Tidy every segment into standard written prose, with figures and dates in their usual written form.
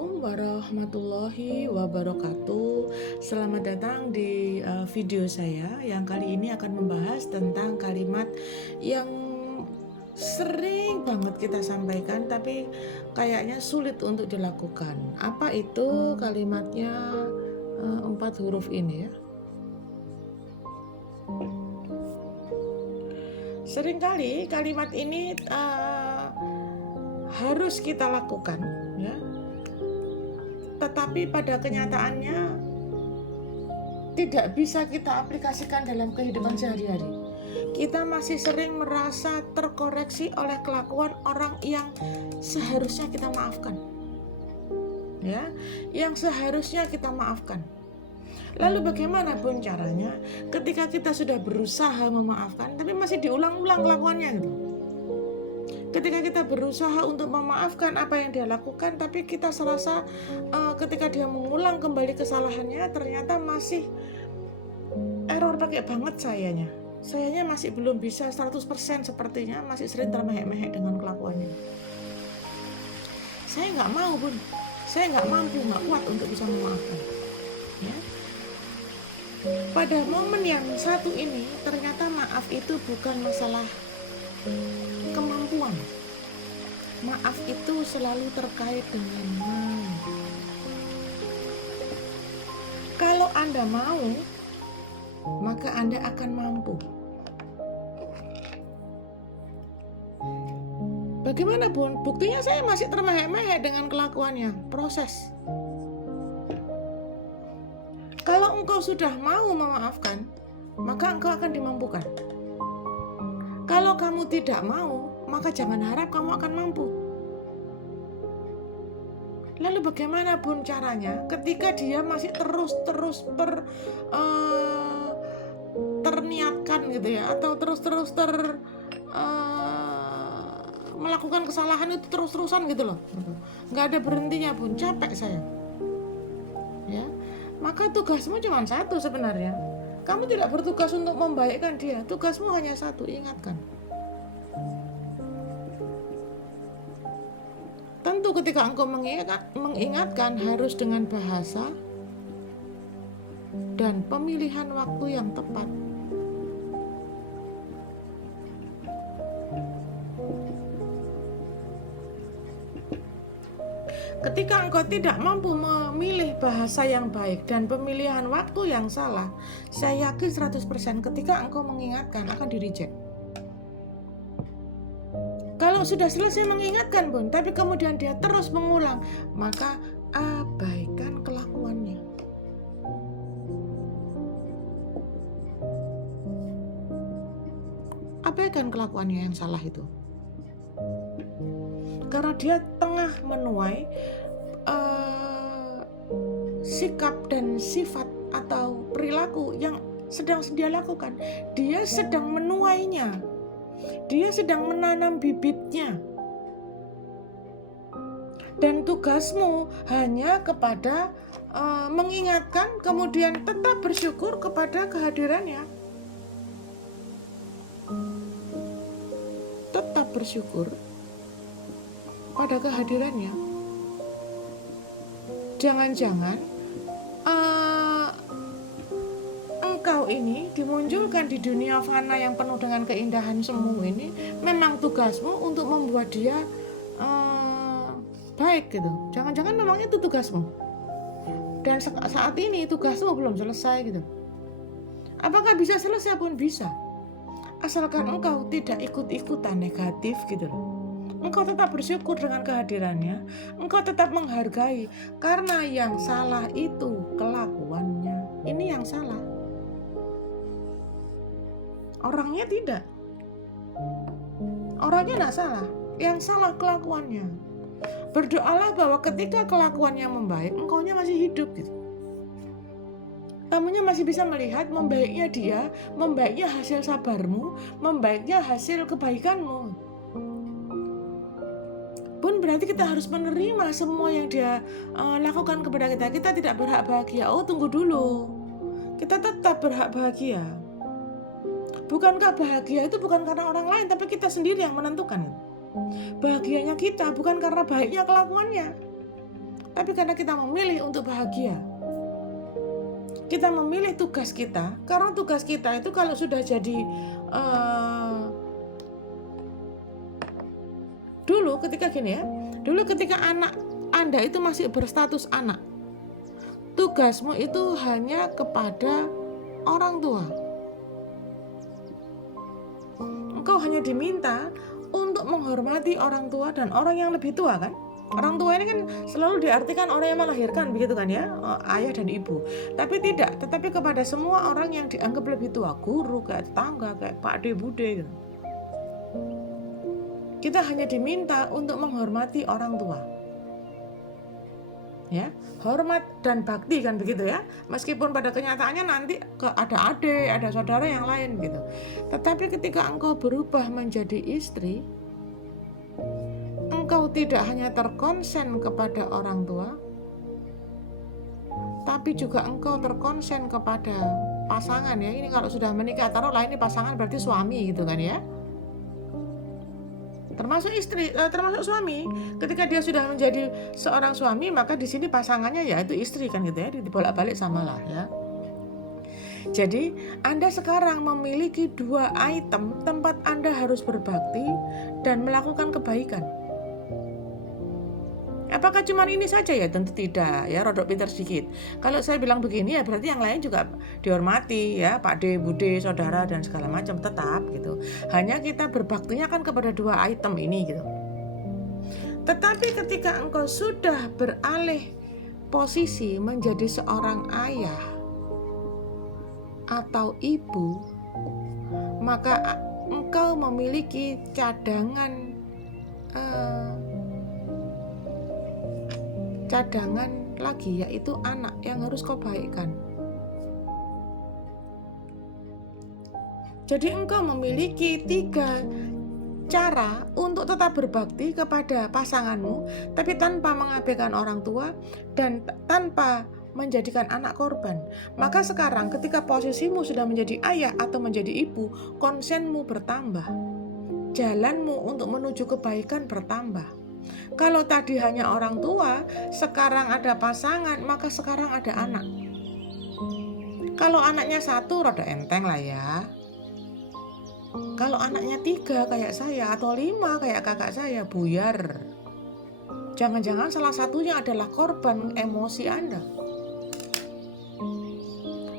Assalamualaikum warahmatullahi wabarakatuh. Selamat datang di video saya yang kali ini akan membahas tentang kalimat yang sering banget kita sampaikan tapi kayaknya sulit untuk dilakukan. Apa itu kalimatnya 4 huruf ini ya? Seringkali kalimat ini harus kita lakukan ya. Tetapi pada kenyataannya tidak bisa kita aplikasikan dalam kehidupan sehari-hari. Kita masih sering merasa terkoreksi oleh kelakuan orang yang seharusnya kita maafkan. Ya, yang seharusnya kita maafkan. Lalu bagaimana pun caranya ketika kita sudah berusaha memaafkan tapi masih diulang-ulang kelakuannya gitu. Ketika kita berusaha untuk memaafkan apa yang dia lakukan, tapi kita serasa ketika dia mengulang kembali kesalahannya, ternyata masih error pakai banget sayanya masih belum bisa 100% sepertinya, masih sering termehek-mehek dengan kelakuannya. Saya nggak mau pun, saya nggak mampu, nggak kuat untuk bisa memaafkan ya. Pada momen yang satu ini, ternyata maaf itu bukan masalah kemampuan. Maaf itu selalu terkait dengan mau. Kalau Anda mau, maka Anda akan mampu. Bagaimanapun, buktinya saya masih termehek-mehek dengan kelakuannya. Proses. Kalau engkau sudah mau memaafkan, maka engkau akan dimampukan. Kalau kamu tidak mau, maka jangan harap kamu akan mampu. Lalu bagaimanapun caranya, ketika dia masih terus terniatkan gitu ya, atau terus melakukan kesalahan itu terus-terusan gitu loh, nggak ada berhentinya pun, capek saya. Ya, maka tugasmu cuma satu sebenarnya. Kamu tidak bertugas untuk membaikkan dia, tugasmu hanya satu, ingatkan. Tentu ketika engkau mengingatkan harus dengan bahasa dan pemilihan waktu yang tepat. Ketika engkau tidak mampu memilih bahasa yang baik dan pemilihan waktu yang salah, saya yakin 100% ketika engkau mengingatkan akan di-reject. Kalau sudah selesai mengingatkan pun, tapi kemudian dia terus mengulang, maka abaikan kelakuannya. Abaikan kelakuannya yang salah itu. Karena dia tengah menuai sikap dan sifat atau perilaku yang sedang dia lakukan. Dia sedang menuainya. Dia sedang menanam bibitnya. Dan tugasmu hanya kepada mengingatkan, kemudian tetap bersyukur kepada kehadirannya. Tetap bersyukur pada kehadirannya. Jangan-jangan engkau ini dimunculkan di dunia fana yang penuh dengan keindahan semu ini, memang tugasmu untuk membuat dia baik gitu. Jangan-jangan memang itu tugasmu. Dan saat ini tugasmu belum selesai gitu. Apakah bisa selesai? Pun bisa. Asalkan engkau tidak ikut-ikutan negatif gitu loh. Engkau tetap bersyukur dengan kehadirannya, engkau tetap menghargai, karena yang salah itu kelakuannya. Ini yang salah. Orangnya tidak. Orangnya tidak salah, yang salah kelakuannya. Berdoalah bahwa ketika kelakuannya membaik, engkaunya masih hidup gitu. Kamunya masih bisa melihat membaiknya dia, membaiknya hasil sabarmu, membaiknya hasil kebaikanmu. Pun berarti kita harus menerima semua yang dia lakukan kepada kita. Kita tidak berhak bahagia. Oh, tunggu dulu. Kita tetap berhak bahagia. Bukankah bahagia itu bukan karena orang lain, tapi kita sendiri yang menentukan. Bahagianya kita bukan karena baiknya kelakuannya, tapi karena kita memilih untuk bahagia. Kita memilih tugas kita, karena tugas kita itu kalau sudah jadi dulu ketika anak Anda itu masih berstatus anak, tugasmu itu hanya kepada orang tua. Engkau hanya diminta untuk menghormati orang tua dan orang yang lebih tua kan? Orang tua ini kan selalu diartikan orang yang melahirkan, begitu kan ya, ayah dan ibu. Tapi tidak, tetapi kepada semua orang yang dianggap lebih tua, guru, kayak tetangga, kayak Pak De Bude gitu. Kita hanya diminta untuk menghormati orang tua. Ya, hormat dan bakti kan begitu ya. Meskipun pada kenyataannya nanti ada adik, ada saudara yang lain gitu. Tetapi ketika engkau berubah menjadi istri, engkau tidak hanya terkonsen kepada orang tua, tapi juga engkau terkonsen kepada pasangan ya. Ini kalau sudah menikah, taruhlah ini pasangan berarti suami gitu kan ya. Termasuk istri, termasuk suami. Ketika dia sudah menjadi seorang suami, maka di sini pasangannya yaitu istri kan gitu ya, dibolak-balik samalah ya. Jadi Anda sekarang memiliki 2 item tempat Anda harus berbakti dan melakukan kebaikan. Apakah cuma ini saja ya? Tentu tidak ya, rodok pintar sedikit. Kalau saya bilang begini ya berarti yang lain juga dihormati ya, Pak De, Bude, saudara dan segala macam tetap gitu. Hanya kita berbaktinya kan kepada 2 item ini gitu. Tetapi ketika engkau sudah beralih posisi menjadi seorang ayah atau ibu, maka engkau memiliki cadangan lagi, yaitu anak yang harus kau baikkan. Jadi engkau memiliki 3 cara untuk tetap berbakti kepada pasanganmu, tapi tanpa mengabaikan orang tua dan tanpa menjadikan anak korban. Maka sekarang ketika posisimu sudah menjadi ayah atau menjadi ibu, konsenmu bertambah, jalanmu untuk menuju kebaikan bertambah. Kalau tadi hanya orang tua, sekarang ada pasangan, maka sekarang ada anak. Kalau anaknya 1 rada enteng lah ya. Kalau anaknya 3 kayak saya atau 5 kayak kakak saya, buyar. Jangan-jangan salah satunya adalah korban emosi Anda.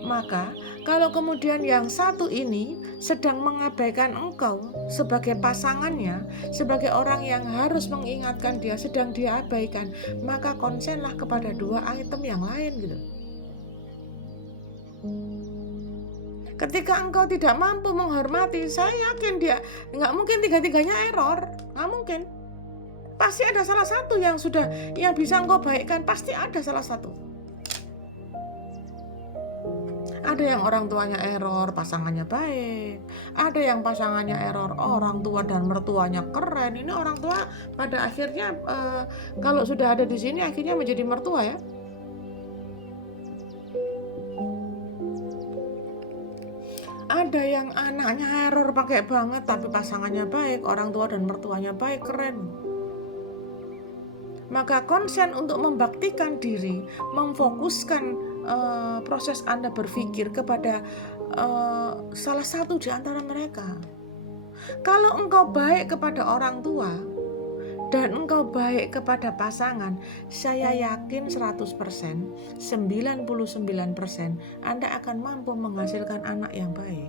Maka kalau kemudian yang 1 ini sedang mengabaikan engkau sebagai pasangannya, sebagai orang yang harus mengingatkan dia, sedang dia abaikan, maka konsenlah kepada 2 item yang lain gitu. Ketika engkau tidak mampu menghormati, saya yakin dia nggak mungkin 3-tiganya error, nggak mungkin. Pasti ada salah satu yang bisa engkau baikkan, pasti ada salah satu. Ada yang orang tuanya error, pasangannya baik. Ada yang pasangannya error, orang tua dan mertuanya keren. Ini orang tua pada akhirnya kalau sudah ada di sini akhirnya menjadi mertua ya. Ada yang anaknya error pakai banget tapi pasangannya baik, orang tua dan mertuanya baik, keren. Maka konsen untuk membaktikan diri, memfokuskan proses Anda berpikir kepada salah satu di antara mereka. Kalau engkau baik kepada orang tua dan engkau baik kepada pasangan, saya yakin 100%, 99% Anda akan mampu menghasilkan anak yang baik.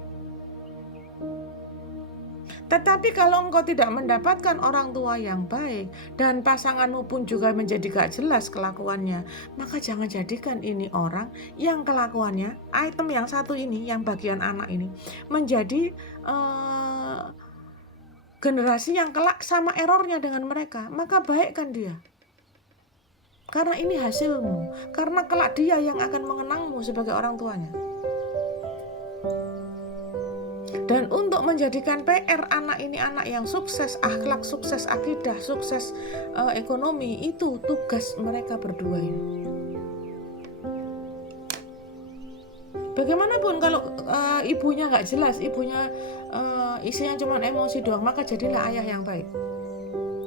Tetapi kalau engkau tidak mendapatkan orang tua yang baik dan pasanganmu pun juga menjadi gak jelas kelakuannya, maka jangan jadikan ini orang yang kelakuannya, item yang 1 ini, yang bagian anak ini, menjadi generasi yang kelak sama errornya dengan mereka. Maka baikkan dia. Karena ini hasilmu, karena kelak dia yang akan mengenangmu sebagai orang tuanya. Dan untuk menjadikan PR anak ini anak yang sukses, akhlak sukses, akidah sukses, ekonomi, itu tugas mereka berdua ini. Bagaimanapun kalau ibunya nggak jelas, ibunya isinya cuma emosi doang, maka jadilah ayah yang baik.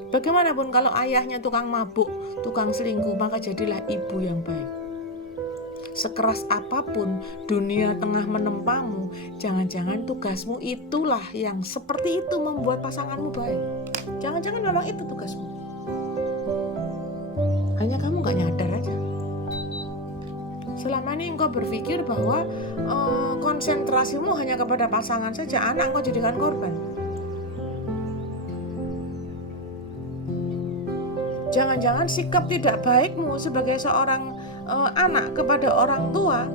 Bagaimanapun kalau ayahnya tukang mabuk, tukang selingkuh, maka jadilah ibu yang baik. Sekeras apapun dunia tengah menempamu, jangan-jangan tugasmu itulah yang seperti itu membuat pasanganmu baik. Jangan-jangan memang itu tugasmu. Hanya kamu gak nyadar aja. Selama ini engkau berpikir bahwa konsentrasimu hanya kepada pasangan saja, anak engkau jadikan korban. Jangan-jangan sikap tidak baikmu sebagai seorang anak kepada orang tua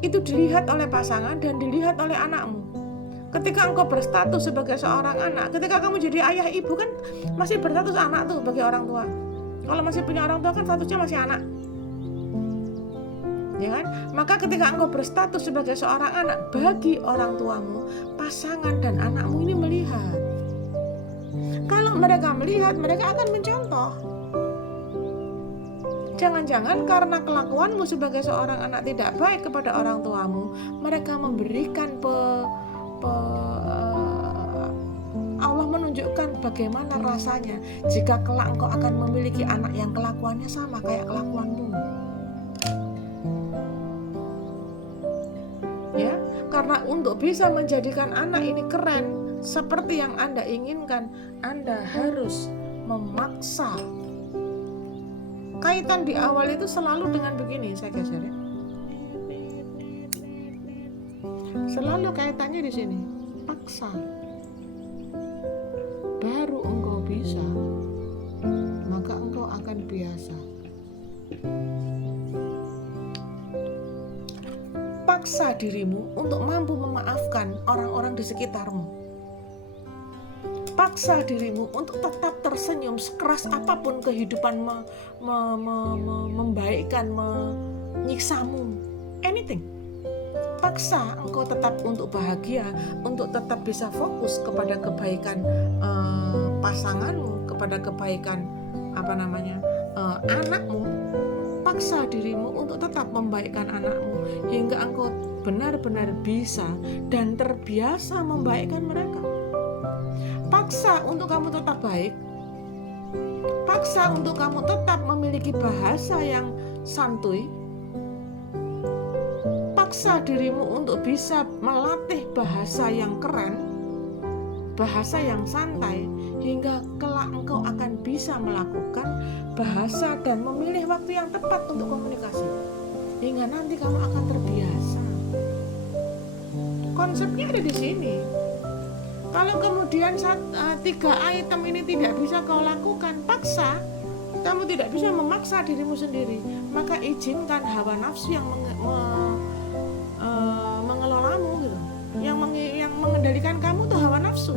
itu dilihat oleh pasangan dan dilihat oleh anakmu. Ketika engkau berstatus sebagai seorang anak, ketika kamu jadi ayah ibu kan masih berstatus anak tuh bagi orang tua. Kalau masih punya orang tua kan statusnya masih anak, ya kan? Maka ketika engkau berstatus sebagai seorang anak, bagi orang tuamu, pasangan dan anakmu ini melihat. Kalau mereka melihat, mereka akan mencontoh. Jangan-jangan karena kelakuanmu sebagai seorang anak tidak baik kepada orang tuamu, mereka memberikan Allah menunjukkan bagaimana rasanya jika kelak engkau akan memiliki anak yang kelakuannya sama kayak kelakuanmu. Ya, karena untuk bisa menjadikan anak ini keren seperti yang Anda inginkan, Anda harus memaksa. Kaitan di awal itu selalu dengan begini, saya geser ya. Selalu kaitannya di sini, paksa. Baru engkau bisa, maka engkau akan biasa. Paksa dirimu untuk mampu memaafkan orang-orang di sekitarmu. Paksa dirimu untuk tetap tersenyum sekeras apapun kehidupan membaikkan, menyiksamu, anything. Paksa engkau tetap untuk bahagia, untuk tetap bisa fokus kepada kebaikan pasanganmu, kepada kebaikan anakmu. Paksa dirimu untuk tetap membaikkan anakmu hingga engkau benar-benar bisa dan terbiasa membaikkan mereka. Paksa untuk kamu tetap baik, paksa untuk kamu tetap memiliki bahasa yang santuy, paksa dirimu untuk bisa melatih bahasa yang keren, bahasa yang santai, hingga kelak engkau akan bisa melakukan bahasa dan memilih waktu yang tepat untuk komunikasi, hingga nanti kamu akan terbiasa. Konsepnya ada di sini. Kalau kemudian 3 item ini tidak bisa kau lakukan, paksa, kamu tidak bisa memaksa dirimu sendiri, maka izinkan hawa nafsu yang mengelolamu gitu. Yang mengendalikan kamu tuh hawa nafsu.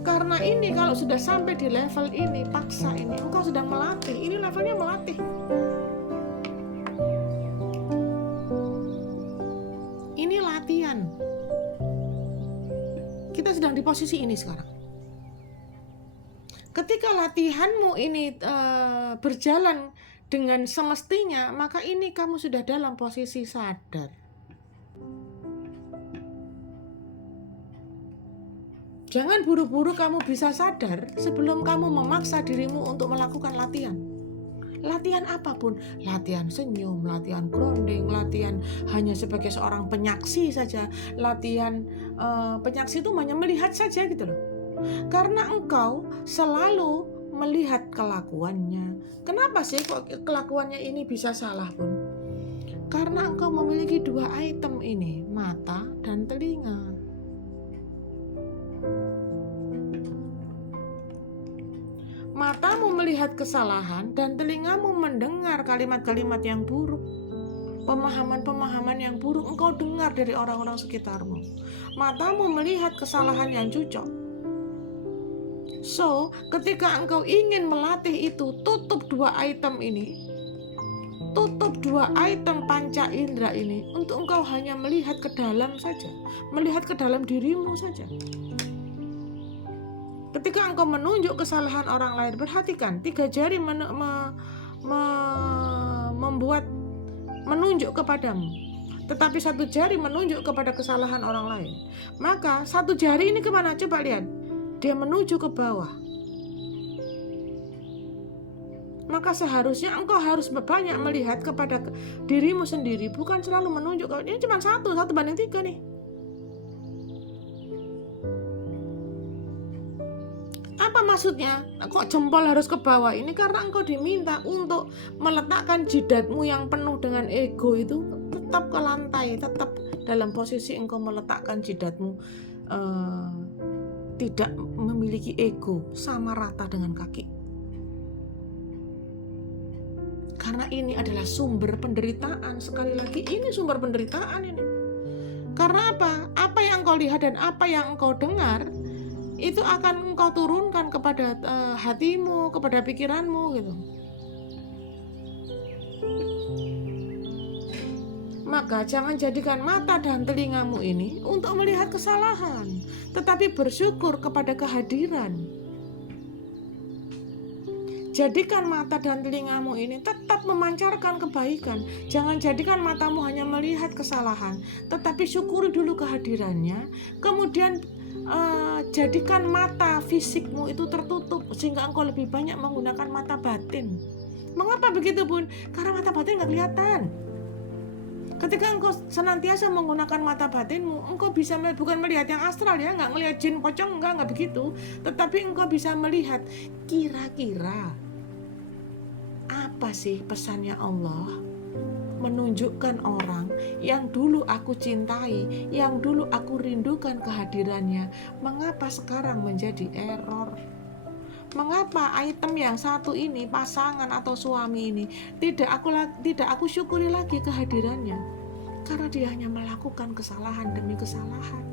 Karena ini kalau sudah sampai di level ini, paksa ini, engkau sedang melatih. Ini levelnya melatih. Ini latihan. Kita sedang di posisi ini sekarang. Ketika latihanmu ini berjalan dengan semestinya, maka ini kamu sudah dalam posisi sadar. Jangan buru-buru kamu bisa sadar sebelum kamu memaksa dirimu untuk melakukan latihan. Latihan apapun, latihan senyum, latihan grounding, latihan hanya sebagai seorang penyaksi saja, latihan penyaksi itu hanya melihat saja gitu loh. Karena engkau selalu melihat kelakuannya. Kenapa sih kok kelakuannya ini bisa salah pun? Karena engkau memiliki 2 item ini, mata dan telinga. Matamu melihat kesalahan dan telingamu mendengar kalimat-kalimat yang buruk. Pemahaman-pemahaman yang buruk engkau dengar dari orang-orang sekitarmu. Matamu melihat kesalahan yang cucok. So, ketika engkau ingin melatih itu, tutup 2 item ini. Tutup 2 item panca indera ini untuk engkau hanya melihat ke dalam saja. Melihat ke dalam dirimu saja. Ketika engkau menunjuk kesalahan orang lain, perhatikan 3 jari menunjuk kepadamu, tetapi 1 jari menunjuk kepada kesalahan orang lain. Maka 1 jari ini kemana? Coba lihat, dia menuju ke bawah. Maka seharusnya engkau harus banyak melihat kepada dirimu sendiri, bukan selalu menunjuk kalau ini cuma 1:3 nih. Apa maksudnya? Kok jempol harus ke bawah? Ini karena engkau diminta untuk meletakkan jidatmu yang penuh dengan ego itu tetap ke lantai, tetap dalam posisi engkau meletakkan jidatmu tidak memiliki ego, sama rata dengan kaki. Karena ini adalah sumber penderitaan. Sekali lagi, ini sumber penderitaan ini. Karena apa? Apa yang engkau lihat dan apa yang engkau dengar itu akan engkau turunkan kepada hatimu, kepada pikiranmu gitu. Maka jangan jadikan mata dan telingamu ini untuk melihat kesalahan, tetapi bersyukur kepada kehadiran. Jadikan mata dan telingamu ini tetap memancarkan kebaikan. Jangan jadikan matamu hanya melihat kesalahan, tetapi syukuri dulu kehadirannya. Kemudian jadikan mata fisikmu itu tertutup, sehingga engkau lebih banyak menggunakan mata batin. Mengapa begitu, Bun? Karena mata batin nggak kelihatan. Ketika engkau senantiasa menggunakan mata batinmu, engkau bisa bukan melihat yang astral ya, nggak melihat jin pocong, nggak begitu. Tetapi engkau bisa melihat kira-kira apa sih pesannya Allah menunjukkan orang yang dulu aku cintai, yang dulu aku rindukan kehadirannya, mengapa sekarang menjadi error? Mengapa item yang satu ini, pasangan atau suami ini, tidak aku syukuri lagi kehadirannya? Karena dia hanya melakukan kesalahan demi kesalahan.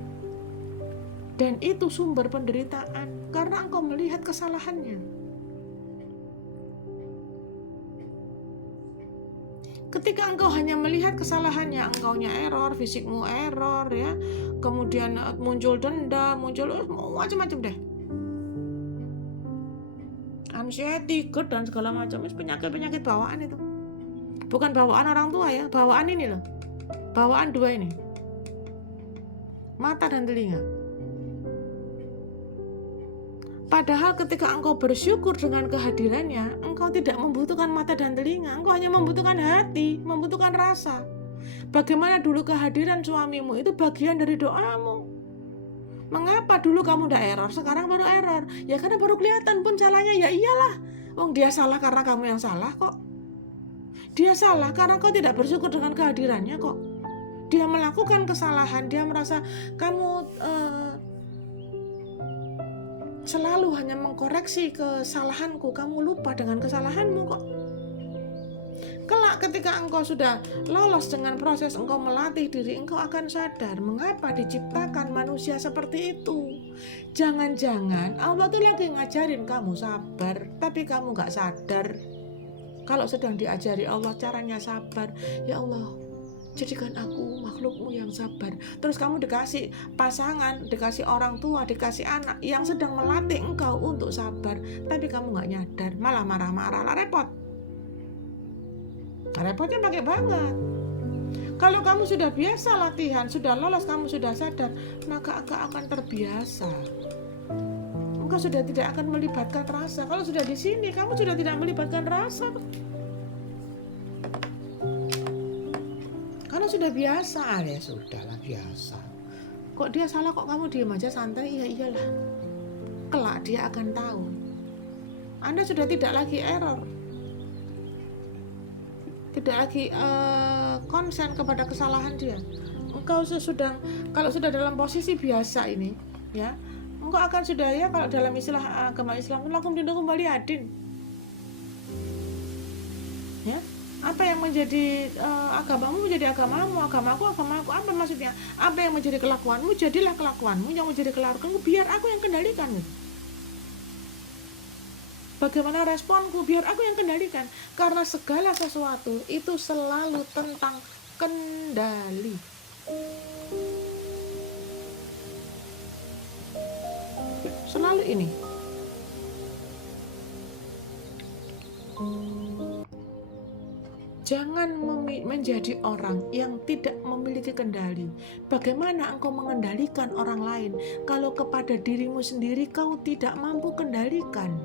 Dan itu sumber penderitaan, karena engkau melihat kesalahannya. Ketika engkau hanya melihat kesalahannya, engkaunya error, fisikmu error ya, kemudian muncul dendam, muncul macam-macam deh, anxiety, GERD dan segala macam. Itu penyakit bawaan itu. Bukan bawaan orang tua ya, bawaan ini loh. Bawaan dua ini. Mata dan telinga. Padahal ketika engkau bersyukur dengan kehadirannya, engkau tidak membutuhkan mata dan telinga, engkau hanya membutuhkan hati, membutuhkan rasa. Bagaimana dulu kehadiran suamimu itu bagian dari doamu. Mengapa dulu kamu udah error, sekarang baru error? Ya karena baru kelihatan pun salahnya, ya iyalah. Dia salah karena kamu yang salah kok. Dia salah karena kau tidak bersyukur dengan kehadirannya kok. Dia melakukan kesalahan, dia merasa kamu selalu hanya mengkoreksi kesalahanku, kamu lupa dengan kesalahanmu kok. Kelak ketika engkau sudah lolos dengan proses engkau melatih diri, engkau akan sadar mengapa diciptakan manusia seperti itu. Jangan-jangan Allah tuh lagi ngajarin kamu sabar, tapi kamu gak sadar kalau sedang diajari Allah caranya sabar. Ya Allah, jadikan aku makhlukmu yang sabar. Terus kamu dikasih pasangan, dikasih orang tua, dikasih anak yang sedang melatih engkau untuk sabar, tapi kamu gak nyadar, malah marah-marah, lah repot. Repotnya pakai banget. Kalau kamu sudah biasa latihan, sudah lolos, kamu sudah sadar, maka akan terbiasa. Engkau sudah tidak akan melibatkan rasa. Kalau sudah di sini, kamu sudah tidak melibatkan rasa. Karena sudah biasa, ya sudahlah biasa. Kok dia salah kok kamu diam aja santai? Ya iyalah. Kelak dia akan tahu. Anda sudah tidak lagi error. Tidak lagi konsen kepada kesalahan dia. Engkau kalau sudah dalam posisi biasa ini, ya, engkau akan sudah ya, kalau dalam istilah agama Islam, lakum dinukum waliyadin. Ya, apa yang menjadi agamamu menjadi agamamu, agamaku. Apa maksudnya? Apa yang menjadi kelakuanmu, jadilah kelakuanmu. Yang menjadi kelakuanmu, biar aku yang kendalikan. Bagaimana responku, biar aku yang kendalikan. Karena segala sesuatu itu selalu tentang kendali. Selalu ini. Jangan menjadi orang yang tidak memiliki kendali. Bagaimana engkau mengendalikan orang lain kalau kepada dirimu sendiri kau tidak mampu kendalikan?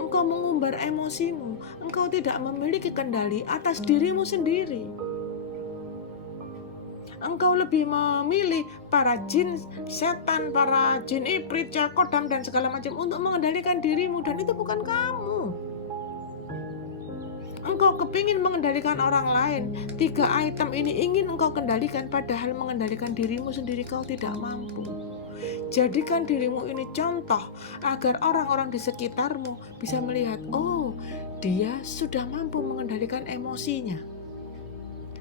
Engkau mengumbar emosimu, engkau tidak memiliki kendali atas dirimu sendiri. Engkau lebih memilih para jin, setan, para jin ibrit, kodam dan segala macam untuk mengendalikan dirimu, dan itu bukan kamu. Engkau kepingin mengendalikan orang lain. 3 item ini ingin engkau kendalikan, padahal mengendalikan dirimu sendiri kau tidak mampu. Jadikan dirimu ini contoh agar orang-orang di sekitarmu bisa melihat, oh, dia sudah mampu mengendalikan emosinya.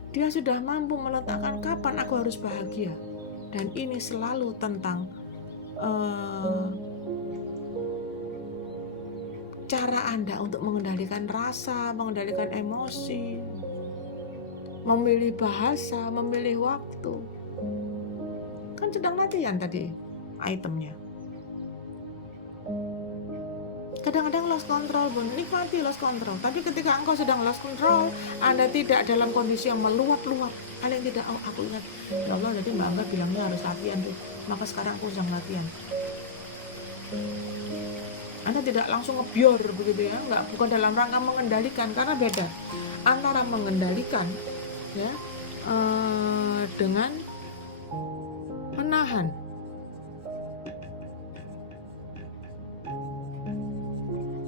Dia sudah mampu meletakkan kapan aku harus bahagia. Dan ini selalu tentang cara Anda untuk mengendalikan rasa, mengendalikan emosi, memilih bahasa, memilih waktu. Kan sedang latihan tadi itemnya. Kadang-kadang lost control, Bun. Nikmati lost control. Tapi ketika engkau sedang lost control, Anda tidak dalam kondisi yang meluap-luap. Kalian tidak, oh aku ingat, ya Allah, jadi Mbak Angga bilangnya harus latihan tuh. Maka sekarang aku sedang latihan. Anda tidak langsung ngebior begitu ya, bukan dalam rangka mengendalikan, karena beda antara mengendalikan ya dengan menahan.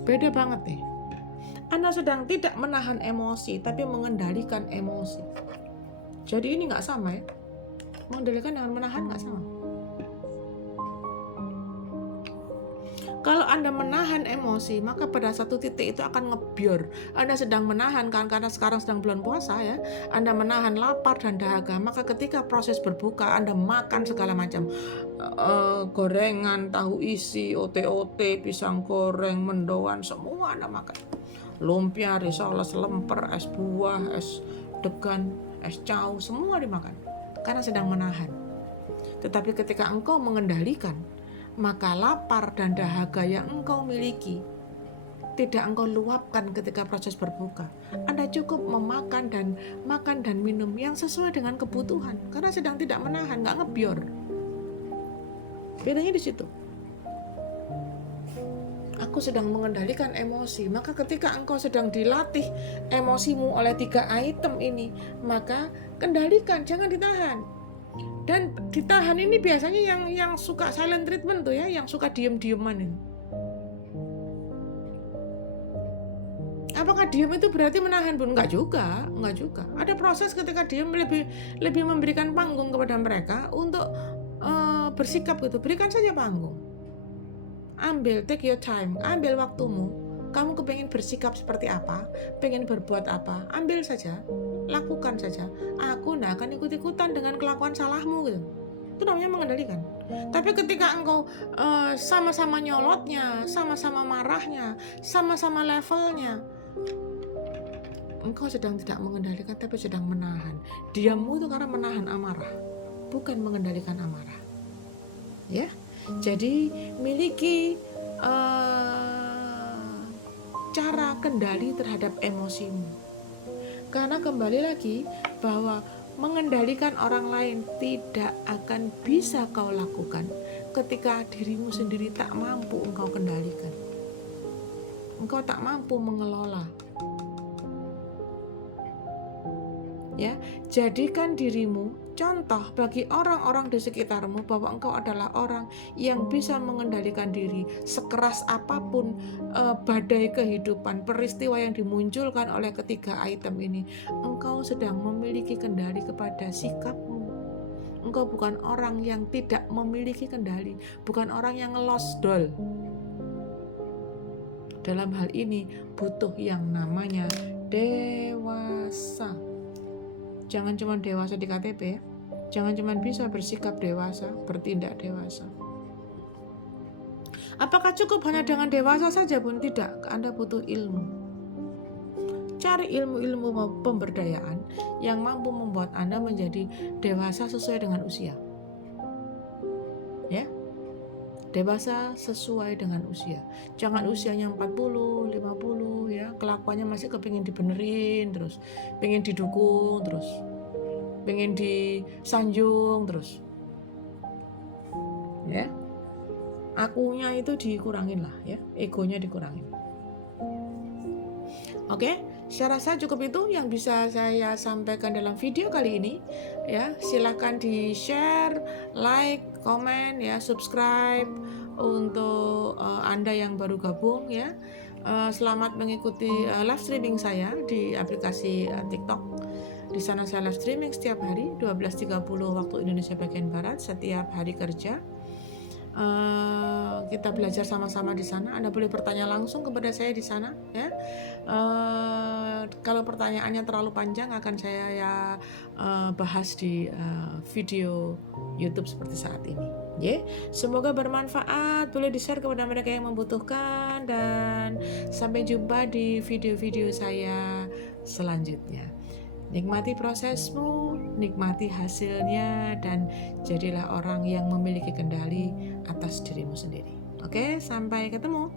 Beda banget nih. Anda sedang tidak menahan emosi, tapi mengendalikan emosi. Jadi ini nggak sama ya. Mengendalikan dengan menahan nggak sama. Kalau Anda menahan emosi, maka pada satu titik itu akan ngebior. Anda sedang menahan kan, karena sekarang sedang bulan puasa ya. Anda menahan lapar dan dahaga, maka ketika proses berbuka Anda makan segala macam gorengan, tahu isi, ote-ote, pisang goreng, mendoan, semua Anda makan. Lumpia, risoles, lemper, es buah, es degan, es cau, semua dimakan karena sedang menahan. Tetapi ketika engkau mengendalikan, maka lapar dan dahaga yang engkau miliki tidak engkau luapkan ketika proses berbuka. Anda cukup makan dan minum yang sesuai dengan kebutuhan karena sedang tidak menahan, nggak ngebior. Bedanya di situ. Aku sedang mengendalikan emosi, maka ketika engkau sedang dilatih emosimu oleh 3 item ini, maka kendalikan, jangan ditahan. Dan ditahan ini biasanya yang suka silent treatment tuh ya, yang suka diem-dieman ini. Apakah diem itu berarti menahan, Bun? Enggak juga. Ada proses ketika diem lebih memberikan panggung kepada mereka untuk bersikap gitu. Berikan saja panggung. Ambil, take your time, ambil waktumu. Kamu kepengen bersikap seperti apa, pengen berbuat apa, ambil saja, lakukan saja. Aku nggak akan ikut-ikutan dengan kelakuan salahmu gitu. Itu namanya mengendalikan. Tapi ketika engkau sama-sama nyolotnya, sama-sama marahnya, sama-sama levelnya, engkau sedang tidak mengendalikan tapi sedang menahan. Diammu itu karena menahan amarah, bukan mengendalikan amarah. Ya, jadi miliki cara kendali terhadap emosimu. Karena kembali lagi bahwa mengendalikan orang lain tidak akan bisa kau lakukan ketika dirimu sendiri tak mampu engkau kendalikan. Engkau tak mampu mengelola. Ya, jadikan dirimu contoh bagi orang-orang di sekitarmu bahwa engkau adalah orang yang bisa mengendalikan diri. Sekeras apapun badai kehidupan, peristiwa yang dimunculkan oleh 3 item ini, engkau sedang memiliki kendali kepada sikapmu. Engkau bukan orang yang tidak memiliki kendali, bukan orang yang lost doll. Dalam hal ini butuh yang namanya dewasa. Jangan cuma dewasa di KTP ya. Jangan cuma bisa bersikap dewasa, bertindak dewasa. Apakah cukup hanya dengan dewasa saja, Bun? Tidak, Anda butuh ilmu. Cari ilmu-ilmu pemberdayaan yang mampu membuat Anda menjadi dewasa sesuai dengan usia. Ya. Dewasa sesuai dengan usia. Jangan usianya 40, 50 ya, kelakuannya masih kepingin dibenerin terus, pengen didukung terus, pengen disanjung terus. Ya. Akunya itu dikurangin lah ya, egonya dikurangin. Oke, saya rasa cukup itu yang bisa saya sampaikan dalam video kali ini. Ya, silakan di-share, like, komen, ya, subscribe untuk Anda yang baru gabung ya. Selamat mengikuti live streaming saya di aplikasi TikTok. Di sana saya live streaming setiap hari 12.30 waktu Indonesia bagian Barat setiap hari kerja. Kita belajar sama-sama di sana. Anda boleh bertanya langsung kepada saya di sana ya. Kalau pertanyaannya terlalu panjang akan saya bahas di video YouTube seperti saat ini. Semoga bermanfaat, boleh di-share kepada mereka yang membutuhkan, dan sampai jumpa di video-video saya selanjutnya. Nikmati prosesmu, nikmati hasilnya, dan jadilah orang yang memiliki kendali atas dirimu sendiri. Oke, sampai ketemu.